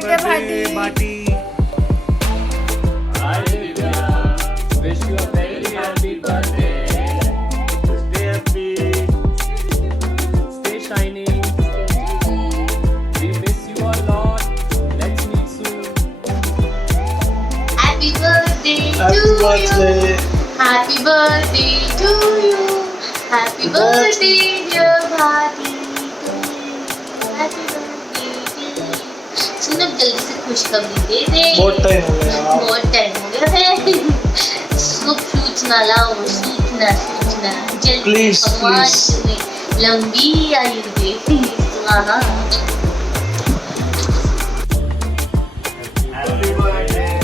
birthday party. Hi Divya, wish you a very happy birthday. Stay happy, stay shining. We miss you a lot. Let's meet soon. Happy birthday Happy to you. birthday. Happy birthday to you. Happy birthday, dear Bhati. Happy birthday to you. सुनो जल्दी से खुशखबरी दे दे। बहुत time हो गया यार। बहुत time हो गया है। शुभ सूचना लाओ, सूचना जल्दी Please, भगवान please. तुम्हें लंबी आयु दे। सुनाना Happy birthday.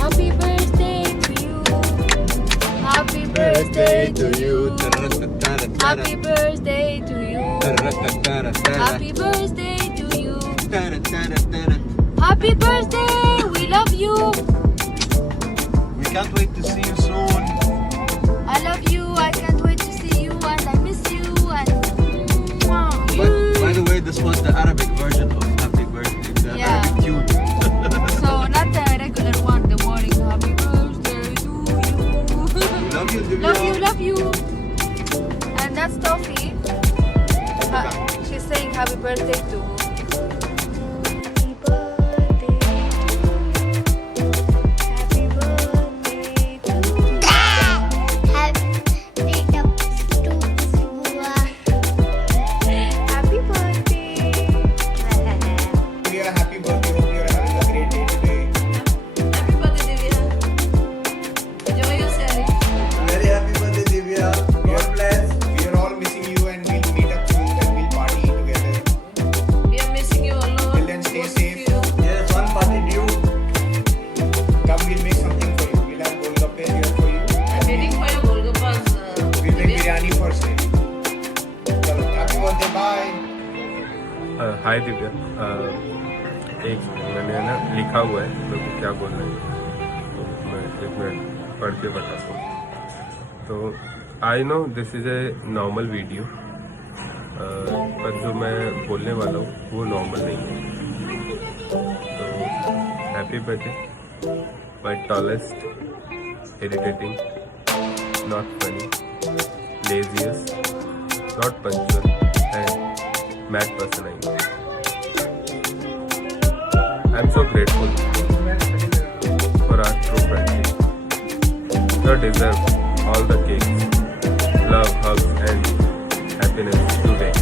Happy birthday to you. Happy birthday to you. Happy birthday to you. Happy birthday to you. Happy birthday. We love you. We can't wait to see you soon. I love you. I can't wait to see you and I miss you and By the way, this was the Arabic version of Happy Birthday. The Yeah. Arabic tune. so not the regular one, the morning happy birthday to you. Love you, Divya. Love you. And that's Toffee. She's saying happy birthday to Happy birthday to you. Happy birthday to you. Happy birthday. Divya, happy birthday. Hope you're having a great day today. Happy birthday, Divya. Enjoy yourself. Very happy birthday, Divya. God bless. We are all missing you and we'll meet up soon and we'll party together. We are missing you a lot. Till then, stay safe. Yes, one party due. Come, we'll make something for you. We'll have golgappe here for you. I'm waiting for your Golgappas. We'll make biryani first day. Chalo, happy birthday. Bye. हाय दिव्या, एक मैंने ना लिखा हुआ है मेरे को क्या बोलना है, तो मैं एक मिनट पढ़ के बताता हूँ। तो I know this is a normal video, पर जो मैं बोलने वाला हूँ वो नॉर्मल नहीं है। तो happy birthday my tallest, irritating, not funny, laziest, not punctual and mad person I am. I am so grateful for our true friendship. You deserve all the cakes, love, hugs and happiness today.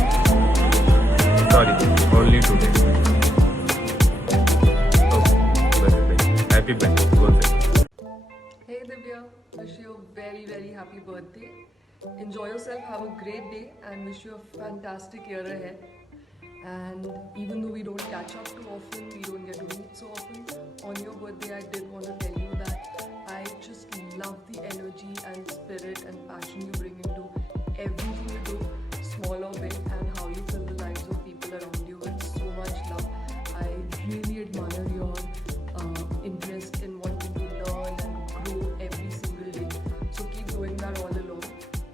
Sorry, only today. Okay, happy birthday. Go ahead. Hey Divya, wish you a very happy birthday. Enjoy yourself, have a great day and wish you a fantastic year ahead. And even though we don't catch up too often, we don't get to meet so often, on your birthday I did want to tell you that I just love the energy and spirit and passion you bring into everything you do, small or big, and how you fill the lives of people around you with so much love. I really admire your interest in wanting to learn and grow every single day. So keep doing that all along.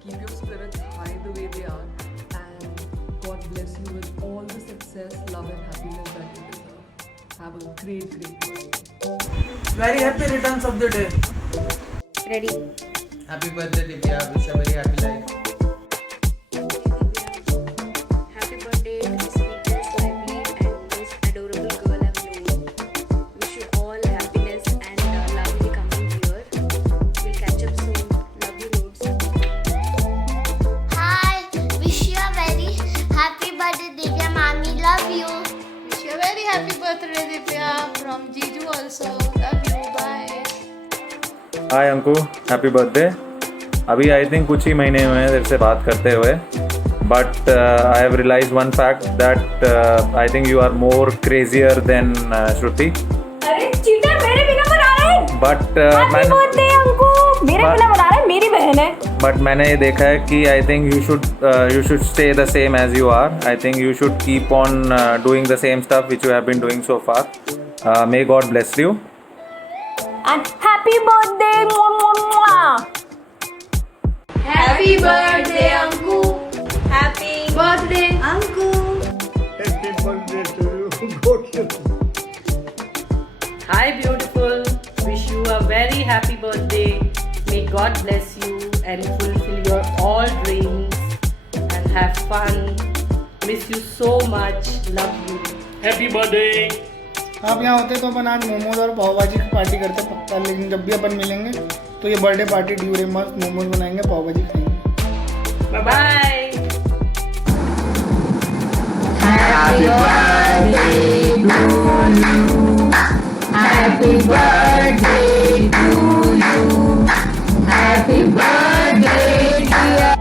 Keep your spirits high the way they are, and God bless you with all the success, love and happiness that you deserve. Have a great day. Very happy returns of the day. Ready? Happy birthday, Divya. Wish you a very happy life. Happy birthday to the sweetest, lively, and most adorable girl I've known. Wish you all happiness and love in the coming year. We'll catch up soon. Love you loads. Hi, wish you a very happy birthday, Divya. Mommy, love you. Wish you a very happy birthday, Divya. From Jiju also. Love you. Bye. Hi Anku, happy birthday. अभी I think कुछ ही महीने हुए हैं तेरे से बात करते हुए, but I have realized one fact that I think you are more crazier than Shruti. अरे चीटर मेरे बिना मना रहा है। But हैप्पी बर्थडे अंकु, मेरे बिना मना रहा है, मेरी बहन है। but मैंने ये देखा है कि I think you should stay the same as you are. I think you should keep on doing the same stuff which you have been doing so far. May God bless you. And happy birthday, Happy birthday, Anku. happy Birthday. Anku. Hi beautiful, wish you a very happy birthday. May God bless you and fulfill your all dreams and have fun. Miss you so much, love you. Happy birthday. आप यहाँ होते तो अपन आज मोमोज और पाव भाजी की party करते पक्का, लेकिन जब भी अपन मिलेंगे तो ये बर्थडे पार्टी ड्यूरे मस्त मोमोज बनाएंगे, पाव भाजी खाएंगे। Bye bye. Happy birthday to you. Happy birthday to you. Happy birthday dear.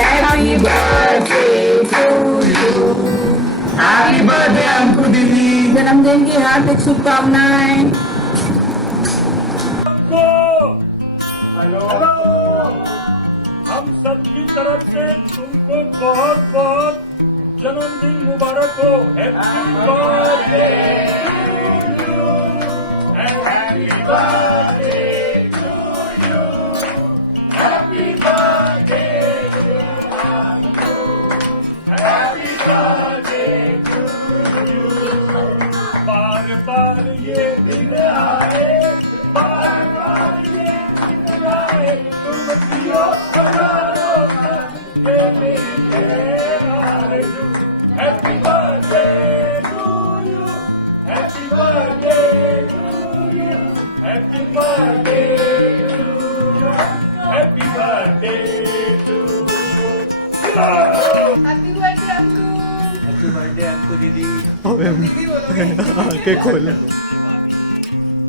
Happy birthday to you. Happy birthday Anku दीदी, जन्मदिन की हार्दिक शुभकामनाएं। हेलो, हम सबकी तरफ से तुमको बहुत बहुत जन्मदिन मुबारक हो। Happy birthday to you, happy birthday to you, happy birthday to Anku, happy birthday to you. बार बार ये दिन आए, बार बार ये दिन आए, तुम जियो हजारों साल, ये मेरे आरज़ू। Happy birthday to you, happy birthday to you, happy birthday to you, happy birthday to you. Happy birthday Anku. Happy birthday Anku दीदी।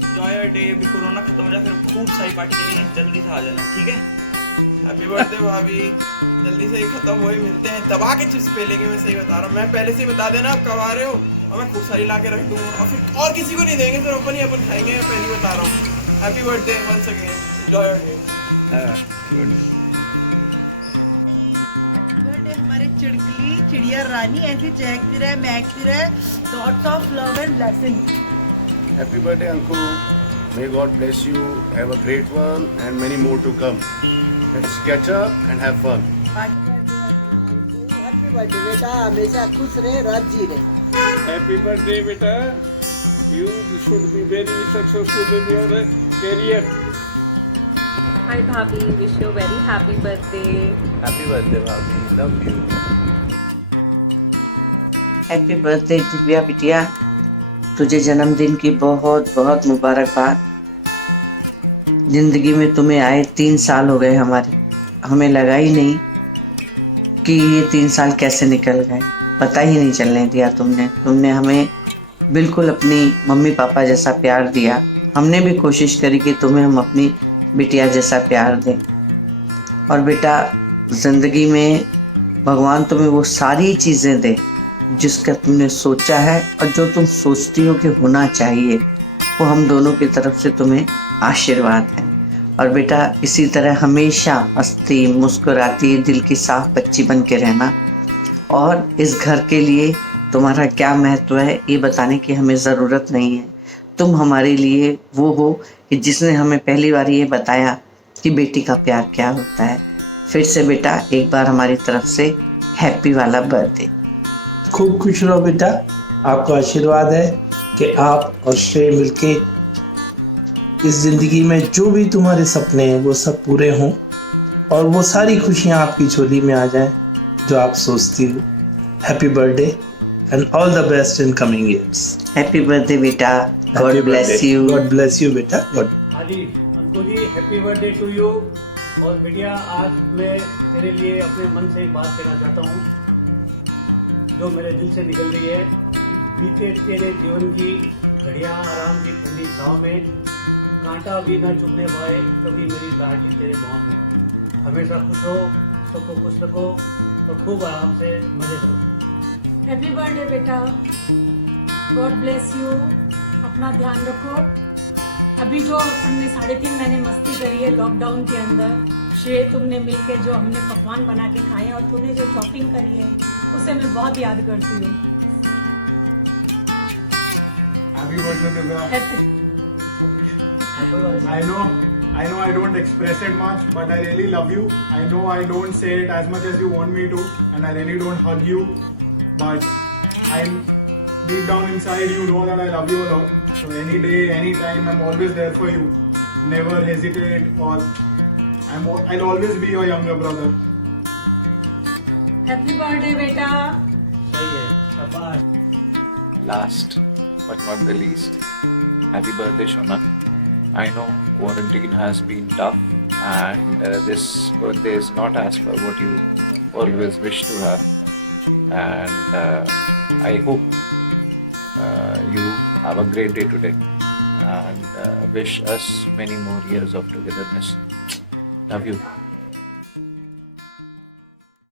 Enjoy your day, अभी कोरोना खत्म हो जाए फिर खूब सारी पार्टी करेंगे, जल्दी से आ जाना, ठीक है? हैप्पी बर्थडे भाभी, जल्दी से ही खत्म हो ही मिलते हैं, दबा के चिप्स पे लेंगे, मैं सही बता रहा हूँ। मैं पहले से ही बता देना आप कब आ रहे हो, और मैं खूब सारी ला के रख दूँगा और फिर और किसी को नहीं देंगे, सिर्फ अपन ही अपन खाएंगे, मैं पहले ही बता रहा हूँ। Happy birthday once again, enjoy your day. हमारे चिड़कली चिड़िया रानी ऐसी चहकती रहे, महकती रहे, lots of love and blessing. Happy birthday Anku, may God bless you, have a great one and many more to come. Let's catch up and have fun. Happy birthday बेटा, हमेशा खुश रहे, राजी रहे। हैप्पी बर्थडे बेटा, you should be very successful in your career. Hi Bhabhi, wish you a very happy birthday. Happy birthday, Bhabhi. Love you. Happy birthday Divya बिटिया, तुझे जन्मदिन की बहुत बहुत मुबारकबाद। जिंदगी में तुम्हें आए 3 साल हो गए हमारे, हमें लगा ही नहीं कि ये 3 साल कैसे निकल गए, पता ही नहीं चलने दिया तुमने हमें बिल्कुल अपनी मम्मी पापा जैसा प्यार दिया। हमने भी कोशिश करी कि तुम्हें हम अपनी बिटिया जैसा प्यार दें। और बेटा, ज़िंदगी में भगवान तुम्हें वो सारी चीज़ें दे जिसका तुमने सोचा है और जो तुम सोचती हो कि होना चाहिए, वो हम दोनों की तरफ से तुम्हें आशीर्वाद है। और बेटा, इसी तरह हमेशा हंसती मुस्कुराती दिल की साफ बच्ची बन के रहना। और इस घर के लिए तुम्हारा क्या महत्व है ये बताने की हमें ज़रूरत नहीं है। तुम हमारे लिए वो हो कि जिसने हमें पहली बार ये बताया कि बेटी का प्यार क्या होता है। फिर से बेटा, एक बार हमारी तरफ से हैप्पी वाला बर्थडे। खूब खुश रहो बेटा, आपका आशीर्वाद है कि आप और श्रेय मिलके इस ज़िंदगी में जो भी तुम्हारे सपने हैं वो सब पूरे हों और वो सारी खुशियाँ आपकी झोली में आ जाए जो आप सोचती हो। Happy birthday and all the best in coming years. Happy birthday बेटा, God bless you. God bless you बेटा। गॉड। हाँ जी Anku ji, happy birthday to you. और बिटिया, आज मैं तेरे लिए अपने मन से एक बात कहना चाहता हूँ जो मेरे दिल से निकल रही है। बीते तेरे जीवन की घड़ियाँ आराम की ठंडी छाँव में कांटा भी न चुभने पाए, कभी मेरी लाडली तेरे पाँव में। हमेशा खुश हो, बच्चों को खुश रखो और खूब आराम से मजे करो। हैप्पी बर्थडे बेटा, गॉड ब्लेस यू, अपना ध्यान रखो। अभी जो हमने 3.5 महीने मस्ती करी है लॉकडाउन के अंदर, श्रेय तुमने मिलके जो हमने पकवान बना के खाए और तूने जो शॉपिंग करी है उसे मैं बहुत याद करती हूँ। Happy birthday, Divya. Happy I know I don't express it much, but I really love you. I know I don't say it as much as you want me to, and I really don't hug you, but I'm deep down inside, you know that I love you a lot. So any day, any time, I'm always there for you. Never hesitate, or I'll always be your younger brother. Happy birthday बेटा। सही है, शाबाश। Last but not the least, happy birthday, Shona. I know quarantine has been tough, and this birthday is not as per what you always wish to have. And I hope you have a great day today, and wish us many more years of togetherness. Love you.